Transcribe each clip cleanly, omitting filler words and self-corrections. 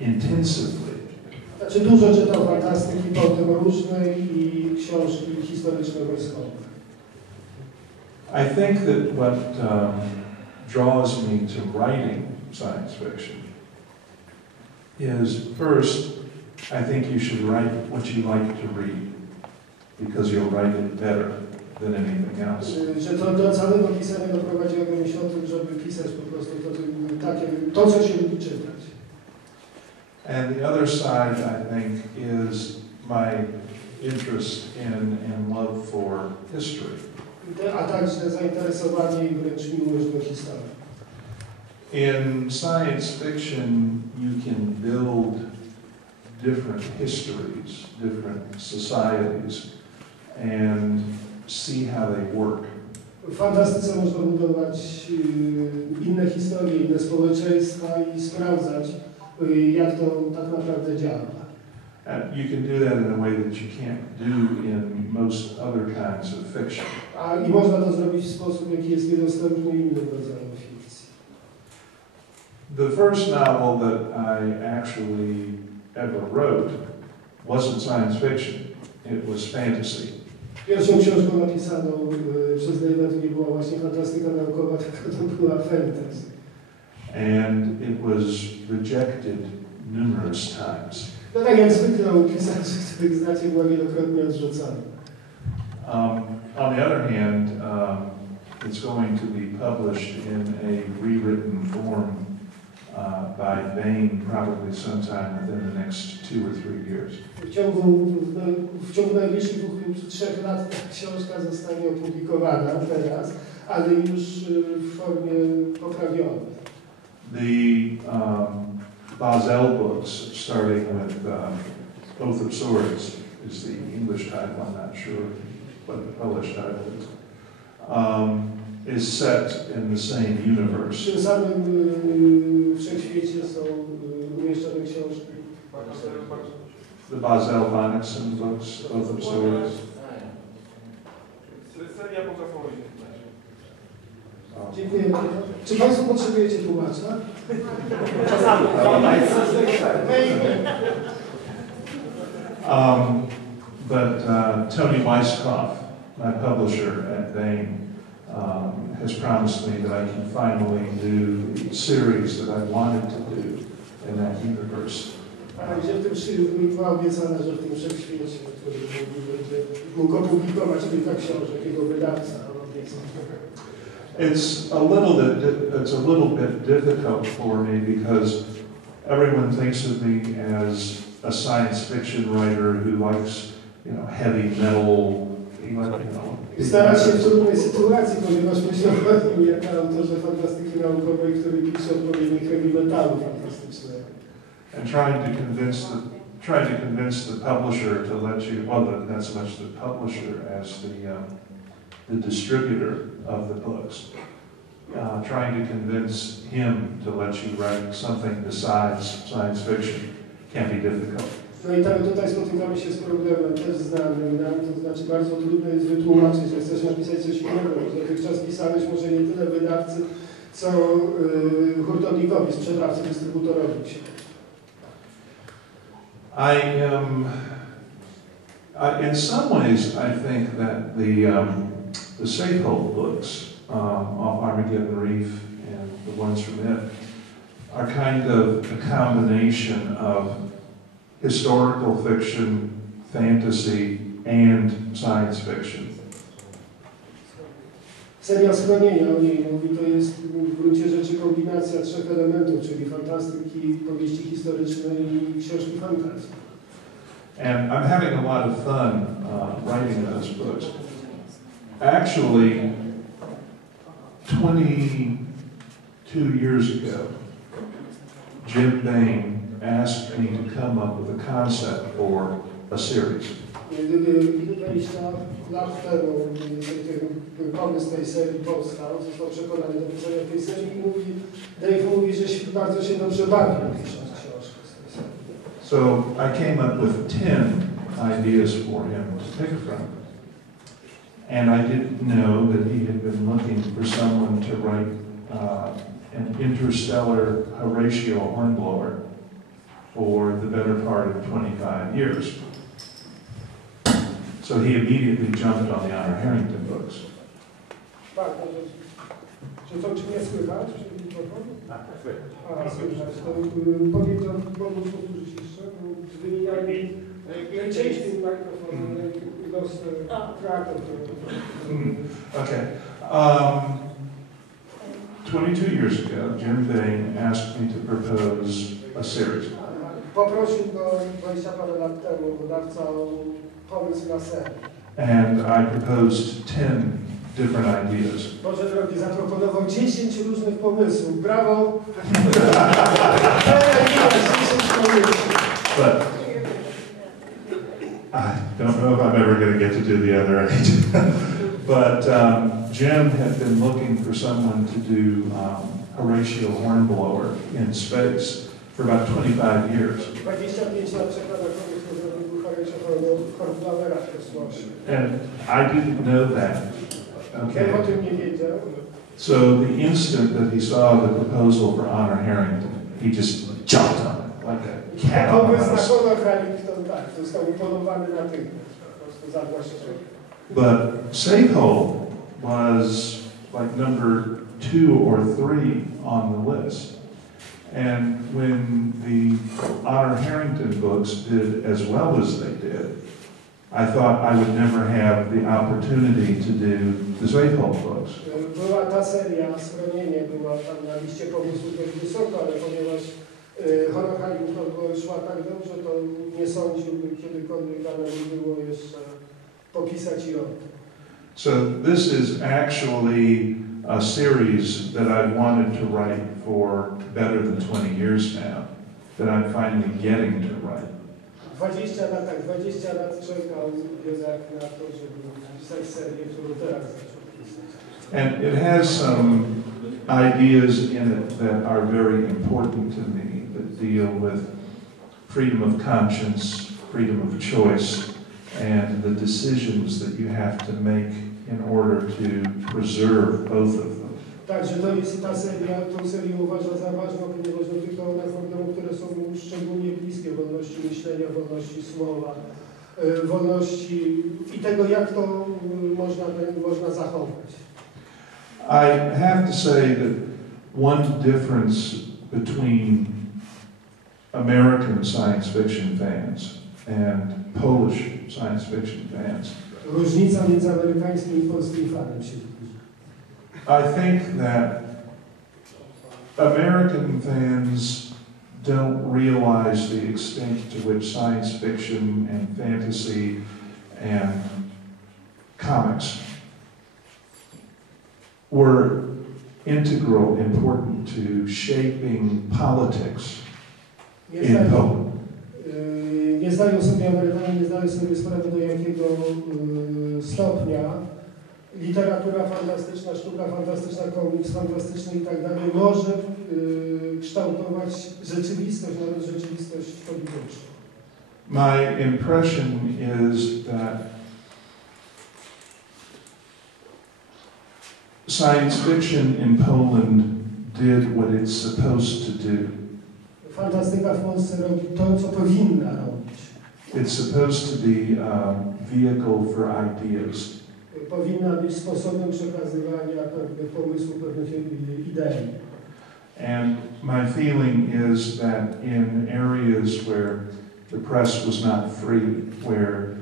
intensively. Znaczy dużo czytał fantastyki, potem różnej i książki historyczne wojskowe. I think that what draws me to writing science fiction is, first, I think you should write what you like to read, because you'll write it better than anything else. Że to do całego pisania doprowadziło mnie o tym, żeby pisać po prostu to, co się lubi czytać. And the other side, I think, is my interest in and love for history. A także zainteresowanie i wręcz miłość do historii. In science fiction, you can build different histories, different societies, and see how they work. W fantastyce można budować inne historie, inne społeczeństwa i sprawdzać, jak to tak naprawdę działa. And you can do that in a way that you can't do in most other kinds of fiction. I można to zrobić w sposób, jaki jest niedostępny innym rodzajom fikcji. The first novel that I actually ever wrote wasn't science fiction. It was fantasy. Pierwszą książką napisaną przez Dave'a to nie była właśnie fantastyka naukowa, tylko to była fantasy. And it was rejected numerous times. No tak jak zwykle u pisarzy, których znacie, była wielokrotnie odrzucana. On the other hand, it's going to be published in a rewritten form by Bain probably sometime within the next 2 or 3 years. W ciągu najbliższych 2-3 lat ta książka zostanie opublikowana teraz, ale już w formie poprawionej. The Basel books, starting with Oath of Swords, is the English title, I'm not sure what the Polish title is set in the same universe. W tym samym wszechświecie są umieszczone książki. The Basel Bonnickson books, Oath of Swords. Dziękuję bardzo. Czy Państwo potrzebujecie tłumacza? Czasami. But Tony Weisskopf, my publisher at Bain, has promised me that I can finally do the series that I wanted to do in that universe. Była obiecana, że w tym wszechświecie, który będzie mógł opublikować kilka książek, jego wydawca. It's a little bit difficult for me because everyone thinks of me as a science fiction writer who likes, heavy metal. Starać się w trudnej sytuacji, ponieważ myślę o nim jako autorze fantastyki naukowej, który pisze odpowiednik heavy metalu fantastycznego. And trying to convince the publisher to let you, not so much the publisher as the distributor of the books. Trying to convince him to let you write something besides science fiction can be difficult. No i tutaj spotykamy się z problemem też znanym nam, to znaczy bardzo trudno jest wytłumaczyć, że chcesz napisać coś innego, że dotychczas pisałeś może nie tyle wydawcy, co hurtownikowi, sprzedawcy, dystrybutorowi książek. In some ways, I think that the Safehold books off Armageddon Reef and the ones from it are kind of a combination of historical fiction, fantasy, and science fiction. Seria Schronienia, o niej mówi, to jest w gruncie rzeczy kombinacja 3 elementów, czyli fantastyki, powieści historyczne i książki fantazji. And I'm having a lot of fun writing those books. Actually, 22 years ago, Jim Bain asked me to come up with a concept for a series. 20 lat temu ten pomysł tej serii powstał, został przekonany do pisania tej serii i Dave mówi, że bardzo się dobrze bawił pisząc książkę z tej serii. So I came up with 10 ideas for him to pick from. And I didn't know that he had been looking for someone to write an interstellar Horatio Hornblower for the better part of 25 years. So he immediately jumped on the Honor Harrington books. Tak, czy to czy nie słychać? Tak, słychać. A, słychać. To powiedział, mogę powtórzyć jeszcze, wymieniali najczęściej mikrofon, los traktor. Okay. 22 years ago, Jim Bain asked me to propose a series. Poprosił go 20 parę lat temu wydawca o pomysł na serię. And I proposed 10 different ideas. Boże drogi, zaproponował 10 różnych pomysłów. Brawo! 10 pomysłów. But I don't know if I'm ever going to get to do the other 8. But Jim had been looking for someone to do Horatio Hornblower in space for about 25 years. 25 lat czeka na kogoś, kto zrobił Horatio Hornblowera w kosmosie. And I didn't know that. Ja o Okay. tym nie wiedział. So the instant that he saw the proposal for Honor Harrington, he just jumped on it like a cat on a Pomysł na mouse. Honor Harrington, tak, został uponowany natychmiast. Po prostu zawłaszczony. But Safehold was like number 2 or 3 on the list. And when the Honor Harrington books did as well as they did, I thought I would never have the opportunity to do the Safehold books. Była ta seria, Schronienie była tam na liście pomysłów dość wysoko, ale ponieważ Honor Harrington szła tak dobrze, to nie sądziłbym, kiedykolwiek dane mi było jeszcze popisać i robić. So this is actually a series that I've wanted to write for better than 20 years now, that I'm finally getting to write. 20 lat, tak, 20 lat czekał jednak na to, żeby pisać serię, którą teraz zaczął pisać. And it has some ideas in it that are very important to me, that deal with freedom of conscience, freedom of choice, and the decisions that you have to make in order to preserve both of them. Także to jest ta seria, tą serię uważa za ważną, ponieważ dotyka ona problemów, które są szczególnie bliskie wolności myślenia, wolności słowa, wolności i tego, jak to można zachować. I have to say that one difference between American science fiction fans and Polish science fiction fans. Różnica między amerykańskim i polskim fanem się widzi. I think that American fans don't realize the extent to which science fiction and fantasy and comics were integral, important to shaping politics in Poland. Nie zdają sobie Amerykanie, nie zdają sobie sprawy, do jakiego stopnia literatura fantastyczna, sztuka fantastyczna, komiks fantastyczny i tak dalej może kształtować rzeczywistość, nawet rzeczywistość polityczną. My impression is that science fiction in Poland did what it's supposed to do. Fantastyka w Polsce robi to, co powinna robić. It's supposed to be a vehicle for ideas. Powinna być sposobem przekazywania pewnych pomysłów, pewnych idei. And my feeling is that in areas where the press was not free, where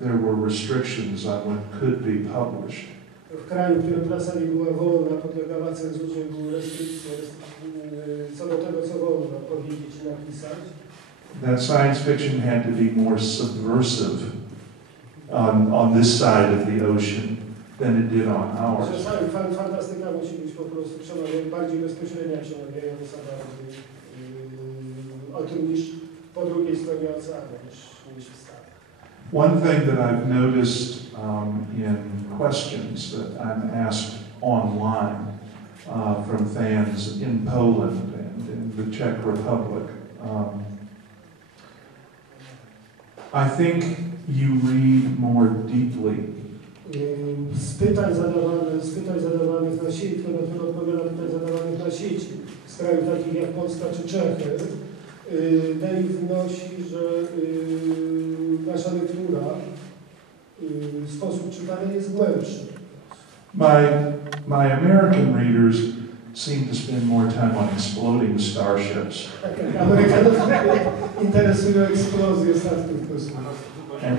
there were restrictions on what could be published, W kraju, w którym prasa nie była wolna, podlegała cenzurze, były restrykcje co do tego, co wolno powiedzieć i napisać. that science fiction had to be more subversive on this side of the ocean than it did on ours. Że fantastyka musi być po prostu bardziej bezpośrednia, przemawiająca bardziej o tym niż po drugiej stronie oceanu, niż w Stanach. One thing that I've noticed in questions that I'm asked online from fans in Poland and in the Czech Republic, I think you read more deeply. Z pytań zadawanych na sieci, to na pewno odpowiada pytań zadawanych na sieci z krajów takich jak Polska czy Czechy, Dave wnosi, że nasza lektura, sposób czytania jest głębszy. My American readers seem to spend more time on exploding starships. Amerykanów interesują eksplozje statków kosmicznych. And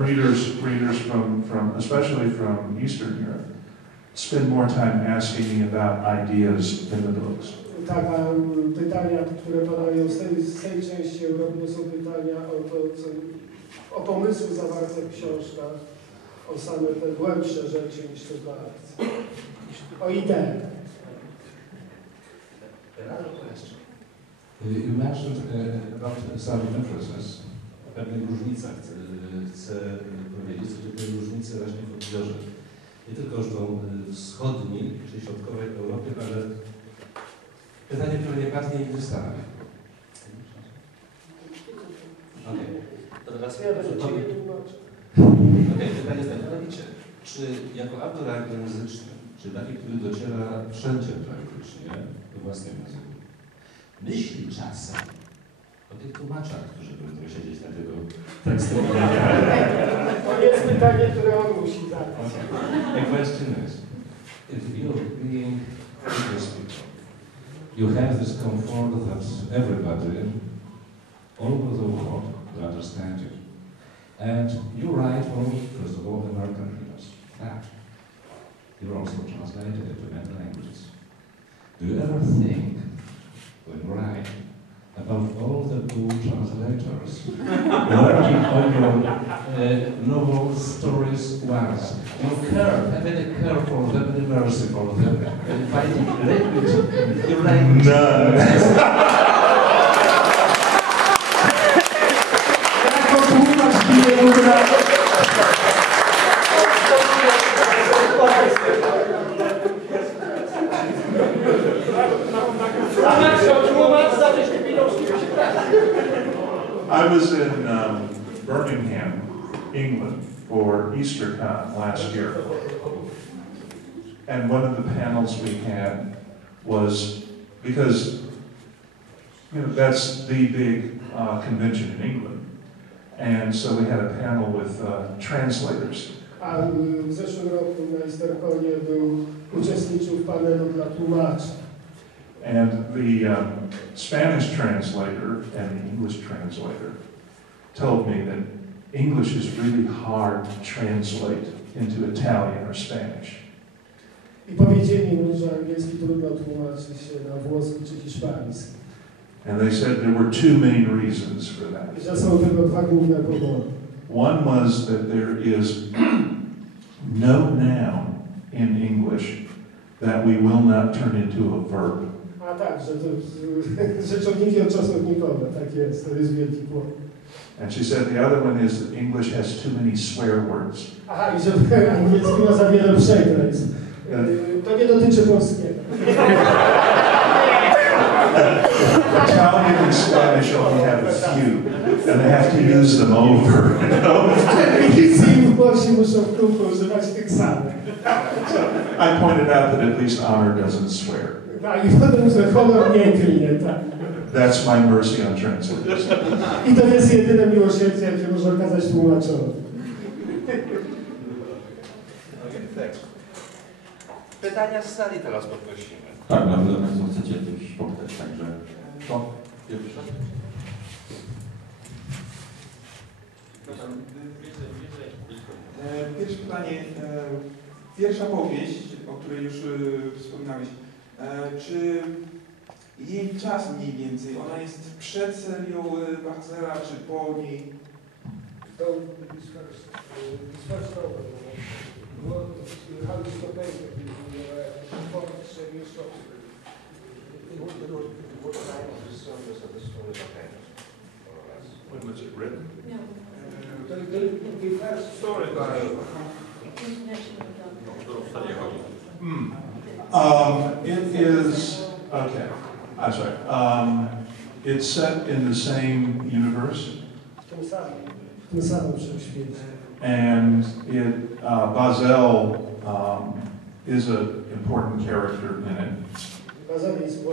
readers from especially from Eastern Europe spend more time asking me about ideas in the books. Tak, a pytania, które padają z tej części Europy, to są pytania o pomysły zawarte w książkach, o same te głębsze rzeczy niż tylko akcje. O idee. You mentioned about some differences. O pewnych różnicach chcę powiedzieć, że te różnice właśnie w odbiorze. Nie tylko zresztą wschodniej czy środkowej Europy, ale pytanie, które nie padnie nigdy w Stanach. Okej. To teraz pytanie jest takie, mianowicie, czy jako autor anglojęzyczny, czy taki, który dociera wszędzie praktycznie we własnym języku, myśli czasem o tych tłumaczach, którzy będą siedzieć na tego tekstu. To jest pytanie, które on musi zadać. The question is, if you're being English speaker, you have this comfort that everybody all over the world will understand you. And you write for, first of all, American readers. But you're also translated into many languages. Do you ever think, when writing, about all the cool translators working on your novel stories once? You have any care for them, any mercy for them, finding language, your language? None. I was in Birmingham, England for EasterCon last year. And one of the panels we had was, because that's the big convention in England. And so we had a panel with translators. A w zeszłym roku na EasterConie uczestniczył w panelu dla tłumaczy. And the Spanish translator and the English translator told me that English is really hard to translate into Italian or Spanish. I powiedzieli mu, że angielski trudno tłumaczy się na włoski czy hiszpański. And they said there were two main reasons for that. I że są tylko dwa główne powody. One was that there is no noun in English that we will not turn into a verb. A tak, że to rzeczowniki odczasownikowe, tak jest, to jest wielki błąd. And she said the other one is that English has too many swear words. Aha, i że angielski ma za wiele przekleństw. To nie dotyczy polskiego. Italian and Spanish only have a few, and they have to use them over. I w Polsce muszą w kółko używać tych samych. I pointed out that at least honor doesn't swear. Tak, i potem, że honor nie klnie, tak. That's my mercy on translators. I to jest jedyne miłosierdzie, jakie może okazać tłumaczowi. Pytania z sali teraz poprosimy. Tak, na pewno Państwo chcecie coś popytać, także to pierwsze. Pierwsze pytanie. Pierwsza powieść, o której już wspominałeś, czy jej czas mniej więcej, ona jest przed serią Bachzera, czy po niej? When was it written? The first Story by it is, okay, I'm sorry. It's set in the same universe. W tym samym wszechświecie. And it, Bazel is an important character in it. Bazel jest